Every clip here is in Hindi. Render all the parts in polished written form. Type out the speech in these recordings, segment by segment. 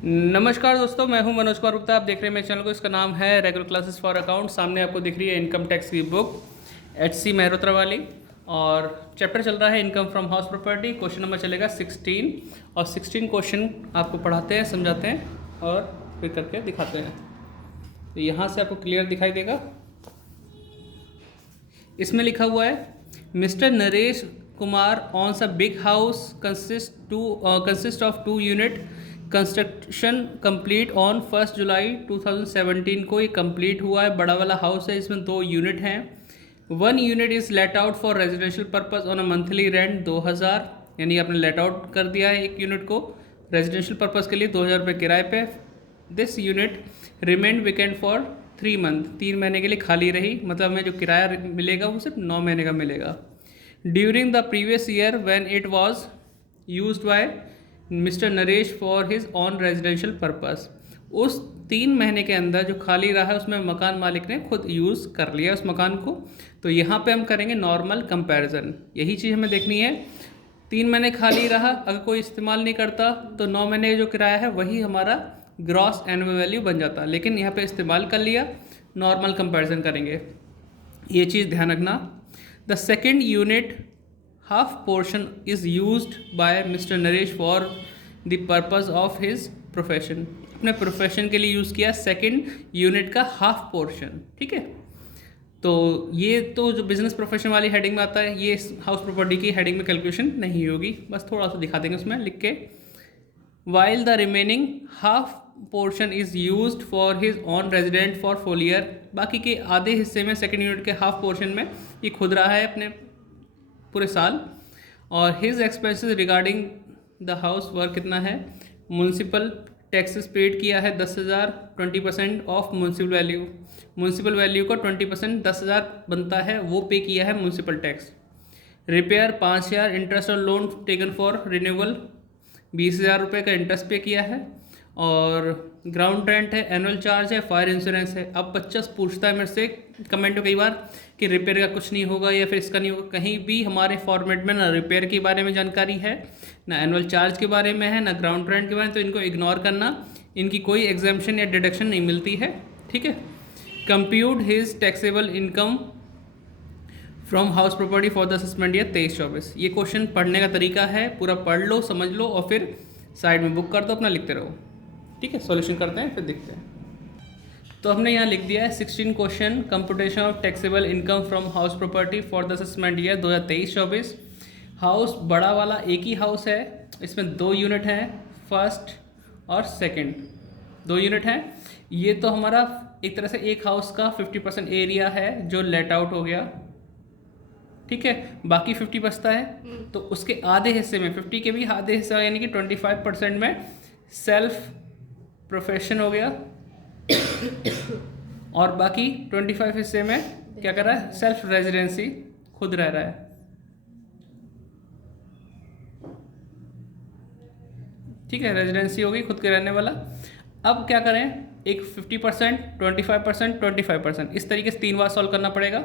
नमस्कार दोस्तों, मैं हूं मनोज कुमार गुप्ता। आप देख रहे हैं मेरे चैनल को। इसका नाम है रेगुलर क्लासेस फॉर अकाउंट। सामने आपको दिख रही है इनकम टैक्स की बुक HC मेहरोत्रा वाली, और चैप्टर चल रहा है income from house property. Question number चलेगा 16, और 16 क्वेश्चन आपको पढ़ाते हैं, समझाते हैं और फिर करके दिखाते हैं। तो यहाँ से आपको क्लियर दिखाई देगा। इसमें लिखा हुआ है, mister Naresh Kumar owns a big house consist of 2 unit. Construction complete on 1 July 2017 को ये कंप्लीट हुआ है। बड़ा वाला हाउस है, इसमें 2 यूनिट हैं। 1 unit is let out for residential purpose on a monthly rent 2000, यानी आपने लेट आउट कर दिया है एक यूनिट को रेजिडेंशियल पर्पज़ के लिए 2000 रुपये किराए पे। This unit remained vacant for 3 month, 3 महीने के लिए खाली रही। मतलब हमें जो किराया मिलेगा वो सिर्फ 9 महीने का मिलेगा। During the previous year when it was used by mister Naresh for his on residential purpose, उस 3 महीने के अंदर जो खाली रहा है उसमें मकान मालिक ने खुद यूज़ कर लिया उस मकान को। तो यहाँ पे हम करेंगे नॉर्मल कंपैरिजन। यही चीज़ हमें देखनी है। 3 महीने खाली रहा, अगर कोई इस्तेमाल नहीं करता तो 9 महीने जो किराया है वही हमारा ग्रॉस एनुअल वैल्यू बन जाता। लेकिन यहाँ पे इस्तेमाल कर लिया, नॉर्मल कंपैरिजन करेंगे। ये चीज़ ध्यान रखना। The second unit half portion is used by Mr. Naresh for the purpose of his profession। अपने प्रोफेशन के लिए यूज़ किया सेकेंड यूनिट का हाफ पोर्शन। ठीक है, तो ये तो जो बिजनेस प्रोफेशन वाली हेडिंग में आता है, ये हाउस प्रॉपर्टी की हेडिंग में कैलकुलेशन नहीं होगी, बस थोड़ा सा दिखा देंगे उसमें लिख के। While the remaining half portion is used for his on resident for full year, बाकी के आधे हिस्से में सेकेंड यूनिट के हाफ पोर्शन में ये खुद रहा है अपने पूरे साल। और his expenses regarding the house work कितना है, म्यूनसिपल टैक्सेस पेड किया है 10,000, 20% of municipal value. Municipal value का 20% 10,000 बनता है, वो पे किया है म्यूनसिपल टैक्स। रिपेयर 5,000, इंटरेस्ट और लोन टेकन फॉर रिन्यूअल 20,000 रुपये का इंटरेस्ट पे किया है। और ग्राउंड रेंट है, एनुअल चार्ज है, फायर इंश्योरेंस है। अब बच्चा पूछता है मेरे से कमेंट में कई बार कि रिपेयर का कुछ नहीं होगा या फिर इसका नहीं होगा। कहीं भी हमारे फॉर्मेट में ना रिपेयर के बारे में जानकारी है, ना एनुअल चार्ज के बारे में है, ना ग्राउंड रेंट के बारे में, तो इनको इग्नोर करना। इनकी कोई एग्जाम्पशन या डिडक्शन नहीं मिलती है। ठीक है। Compute his taxable income from house property for the assessment year 23-24। ये क्वेश्चन पढ़ने का तरीका है, पूरा पढ़ लो, समझ लो और फिर साइड में बुक कर दो, अपना लिखते रहो। ठीक है, सॉल्यूशन करते हैं फिर देखते हैं। तो हमने यहाँ लिख दिया है 16 question, computation of taxable income from house property for the assessment year 2023-24। House बड़ा वाला एक ही हाउस है, इसमें 2 यूनिट हैं, फर्स्ट और सेकंड 2 यूनिट हैं। ये तो हमारा एक तरह से एक हाउस का 50% एरिया है जो लेट आउट हो गया। ठीक है, बाकी 50 बचता है, तो उसके आधे हिस्से में 50 के भी आधे हिस्सा यानी कि 25% में सेल्फ प्रोफेशन हो गया और बाकी 25 हिस्से में क्या कर रहा है, सेल्फ रेजिडेंसी, खुद रह रहा है। ठीक है, रेजिडेंसी हो गई, खुद के रहने वाला। अब क्या करें, एक 50%, 25%, 25%, इस तरीके से 3 बार सॉल्व करना पड़ेगा।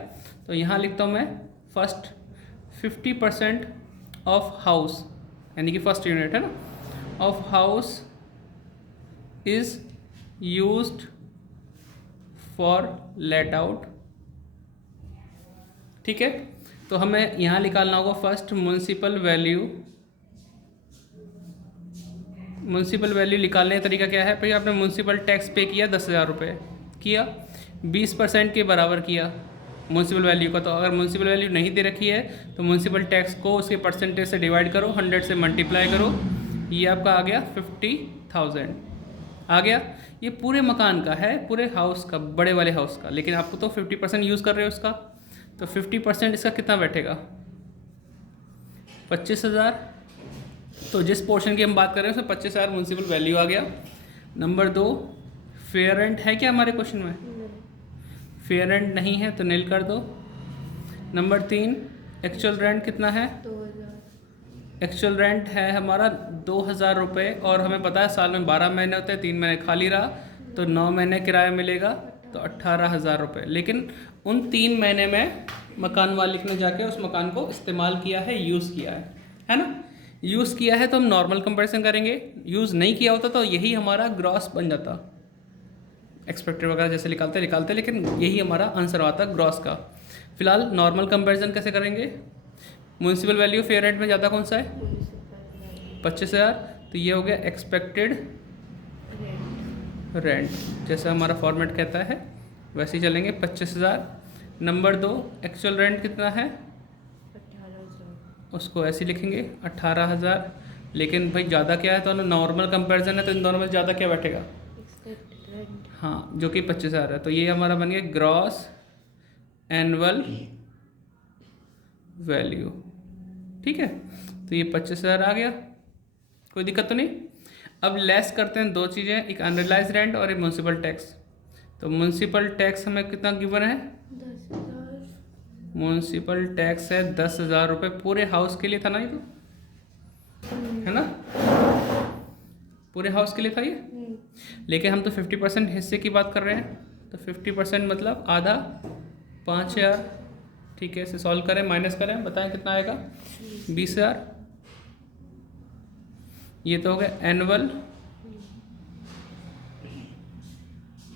तो यहाँ लिखता हूँ मैं, फर्स्ट 50% ऑफ हाउस यानी कि फर्स्ट यूनिट है ना, of house is used for let out. ठीक है, तो हमें यहाँ निकालना होगा first municipal value. Municipal value निकालने का तरीका क्या है, भाई आपने म्यूनसिपल टैक्स पे किया 10,000 रुपये किया, 20% के बराबर किया म्यूनसिपल वैल्यू का। तो अगर म्यूनसिपल वैल्यू नहीं दे रखी है तो म्यूनसिपल टैक्स को उसके परसेंटेज से डिवाइड करो, 100 से मल्टीप्लाई करो, ये आपका आ गया 50,000 आ गया। ये पूरे मकान का है, पूरे हाउस का, बड़े वाले हाउस का, लेकिन आपको तो 50% यूज़ कर रहे हो उसका, तो 50% इसका कितना बैठेगा, 25,000। तो जिस पोर्शन की हम बात कर रहे हैं उसमें 25,000 म्यूनसिपल वैल्यू आ गया। नंबर 2, फेयर रेंट है क्या हमारे क्वेश्चन में, फेयर रेंट नहीं है तो नील कर दो। नंबर 3, एक्चुअल रेंट कितना है, 2,000। एक्चुअल रेंट है हमारा 2,000 रुपये, और हमें पता है साल में 12 महीने होते हैं, 3 महीने खाली रहा तो 9 महीने किराया मिलेगा, तो 18,000 रुपये। लेकिन उन 3 महीने में मकान मालिक ने जाके उस मकान को इस्तेमाल किया है, यूज़ किया है ना। यूज़ किया है तो हम नॉर्मल कंपैरिजन करेंगे, यूज़ नहीं किया होता तो यही हमारा ग्रॉस बन जाता, एक्सपेक्टेड वगैरह जैसे निकालते, लेकिन यही हमारा आंसर आता ग्रॉस का। फिलहाल नॉर्मल कंपैरिजन कैसे करेंगे? म्यूनसिपल वैल्यू फेयर रेंट में ज़्यादा कौन सा है? 25,000, तो ये हो गया एक्सपेक्टेड रेंट, जैसा हमारा फॉर्मेट कहता है वैसे ही चलेंगे। 25,000। नंबर 2, एक्चुअल रेंट कितना है? 18,000। उसको ऐसे ही लिखेंगे 18,000, लेकिन भाई ज़्यादा क्या है तो नॉर्मल कंपैरिजन है तो इन दोनों में ज़्यादा क्या बैठेगा? Expected rent. हाँ, जो कि 25,000 है, तो ये हमारा बन गया ग्रॉस एनुअल वैल्यू। ठीक है, तो ये 25,000 आ गया, कोई दिक्कत तो नहीं। अब लेस करते हैं दो चीज़ें, एक अनरियलाइज रेंट और एक म्यूनसिपल टैक्स। तो म्यूनसिपल टैक्स हमें कितना गिवन है? 10,000। म्यूनसिपल टैक्स है 10,000 रुपये, पूरे हाउस के लिए था ना ये, तो है ना, पूरे हाउस के लिए था ये। लेकिन हम तो 50% हिस्से की बात कर रहे हैं, तो 50% मतलब आधा, 5,000। ठीक है, इसे सॉल्व करें, माइनस करें, बताएं कितना आएगा? 20,000। ये तो हो गया एनुअल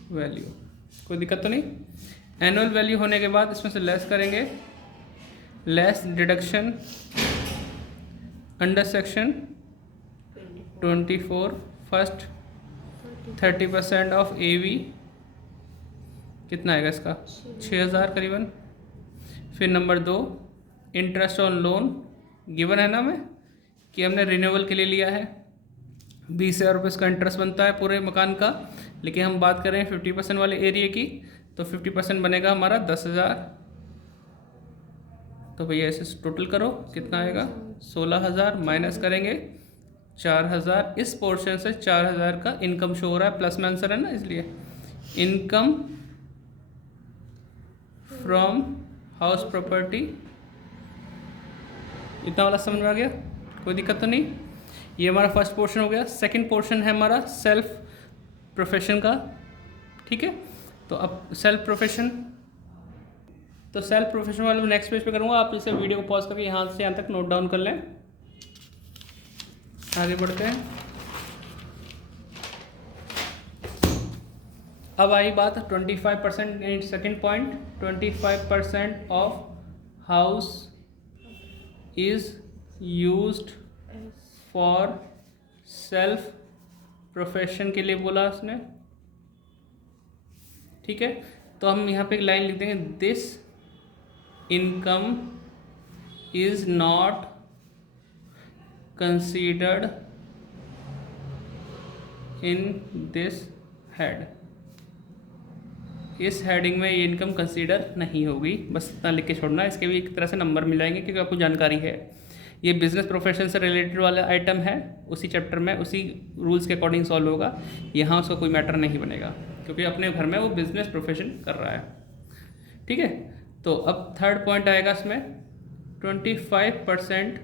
वैल्यू, कोई दिक्कत तो नहीं। एनुअल वैल्यू होने के बाद इसमें से लेस करेंगे, less deduction under section 24, first 30% of AV, कितना आएगा इसका? 6,000 करीबन। फिर number 2, interest on loan given है ना हमें कि हमने रिन्यूअल के लिए लिया है, 20,000 रुपये इसका इंटरेस्ट बनता है पूरे मकान का, लेकिन हम बात कर रहे हैं 50% वाले एरिया की, तो 50% बनेगा हमारा 10,000। तो भैया ऐसे टोटल करो, कितना आएगा? 16,000, माइनस करेंगे 4,000। इस पोर्शन से 4,000 का इनकम शो हो रहा है, प्लस में आंसर है ना, इसलिए इनकम फ्रॉम हाउस प्रॉपर्टी। इतना वाला समझ में आ गया, कोई दिक्कत तो नहीं। ये हमारा फर्स्ट पोर्शन हो गया। सेकंड पोर्शन है हमारा सेल्फ प्रोफेशन का। ठीक है, तो अब सेल्फ प्रोफेशन, तो सेल्फ प्रोफेशन वाले मैं नेक्स्ट पेज पे करूँगा, आप इसे वीडियो को पॉज करके यहाँ से यहाँ तक नोट डाउन कर लें। आगे बढ़ते हैं। अब आई बात 25% in second point, 25% of house is used for self profession के लिए बोला उसने। ठीक है, तो हम यहाँ पे एक लाइन लिख देंगे, this income is not considered in this head. इस हेडिंग में ये इनकम कंसीडर नहीं होगी, बस इतना लिख के छोड़ना। इसके भी एक तरह से नंबर मिल जाएंगे क्योंकि आपको जानकारी है। ये बिजनेस प्रोफेशन से रिलेटेड वाला आइटम है, उसी चैप्टर में उसी रूल्स के अकॉर्डिंग सॉल्व होगा। यहाँ उसका कोई मैटर नहीं बनेगा क्योंकि अपने घर में वो बिजनेस प्रोफेशन कर रहा है। ठीक है, तो अब थर्ड पॉइंट आएगा इसमें, 25%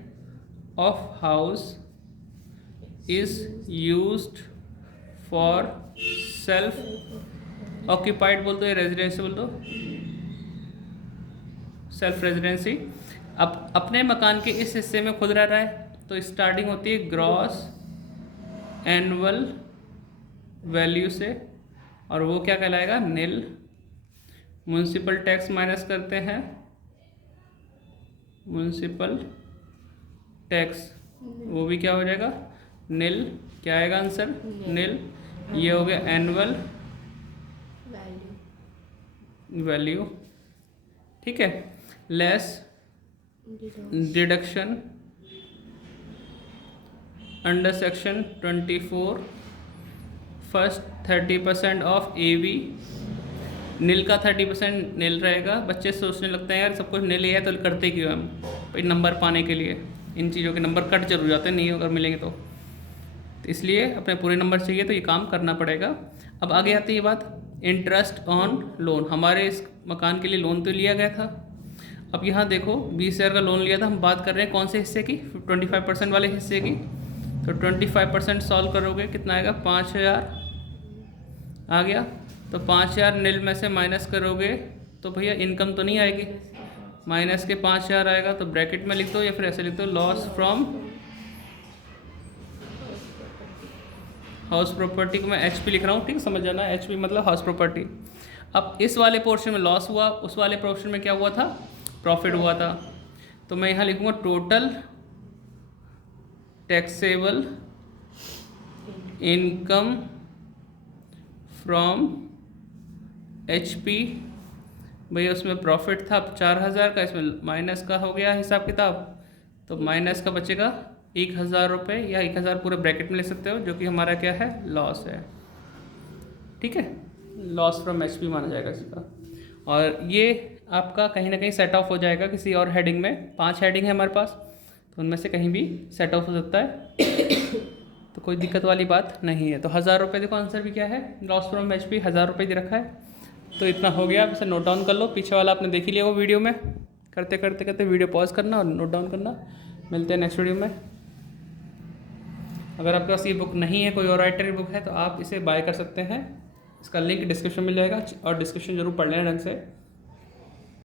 of house is used for self occupied बोल दो या रेजिडेंसी बोल दो, सेल्फ रेजिडेंसी। अब अपने मकान के इस हिस्से में खुद रह रहा है, तो स्टार्टिंग होती है ग्रॉस एनुअल वैल्यू से, और वो क्या कहलाएगा? नील। म्यूनसिपल टैक्स माइनस करते हैं, म्यूनसिपल टैक्स वो भी क्या हो जाएगा? नील। क्या आएगा आंसर? नील। ये हो गया एनुअल वैल्यू। ठीक है, less deduction under section 24, first 30% of AV। नील का 30% नील रहेगा। बच्चे सोचने लगते हैं यार सब कुछ नील ही है तो करते क्यों हम? भाई नंबर पाने के लिए इन चीज़ों के नंबर कट जरूर जाते हैं, नहीं अगर मिलेंगे तो इसलिए अपने पूरे नंबर चाहिए तो ये काम करना पड़ेगा। अब आगे आती है बात इंटरेस्ट ऑन लोन। हमारे इस मकान के लिए लोन तो लिया गया था। अब यहाँ देखो 20,000 का लोन लिया था, हम बात कर रहे हैं कौन से हिस्से की? 25% वाले हिस्से की। तो 25% सॉल्व करोगे कितना आएगा? 5,000 आ गया। तो 5,000 नील में से माइनस करोगे तो भैया इनकम तो नहीं आएगी, माइनस के 5,000 आएगा। तो ब्रैकेट में लिख दो या फिर ऐसे लिख दो, लॉस फ्रॉम हाउस प्रॉपर्टी को मैं HP लिख रहा हूँ, ठीक है, समझ जाना, HP मतलब हाउस प्रॉपर्टी। अब इस वाले पोर्शन में लॉस हुआ, उस वाले पोर्शन में क्या हुआ था, प्रॉफिट हुआ था। तो मैं यहाँ लिखूँगा total taxable income from HP। भैया उसमें प्रॉफिट था 4000 का, इसमें माइनस का हो गया हिसाब किताब, तो माइनस का बचेगा 1000 रुपये, या 1000 पूरे ब्रैकेट में ले सकते हो, जो कि हमारा क्या है, लॉस है। ठीक है, लॉस फ्रॉम HP माना जाएगा इसका। और ये आपका कहीं ना कहीं सेट ऑफ हो जाएगा किसी और हेडिंग में, 5 हेडिंग है हमारे पास, तो उनमें से कहीं भी सेट ऑफ हो सकता है, तो कोई दिक्कत वाली बात नहीं है। तो 1000 रुपये, देखो आंसर भी क्या है, लॉस फ्रॉम HP 1000 रुपये दे रखा है। तो इतना हो गया, आप इसे नोट डाउन कर लो, पीछे वाला आपने देख ही लिया वो वीडियो में, करते करते करते वीडियो पॉज करना और नोट डाउन करना। मिलते हैं नेक्स्ट वीडियो में। अगर आपके पास ये बुक नहीं है, कोई और राइटर की बुक है, तो आप इसे बाय कर सकते हैं, इसका लिंक डिस्क्रिप्शन मिल जाएगा, और डिस्क्रिप्शन जरूर पढ़ लेना ढंग से।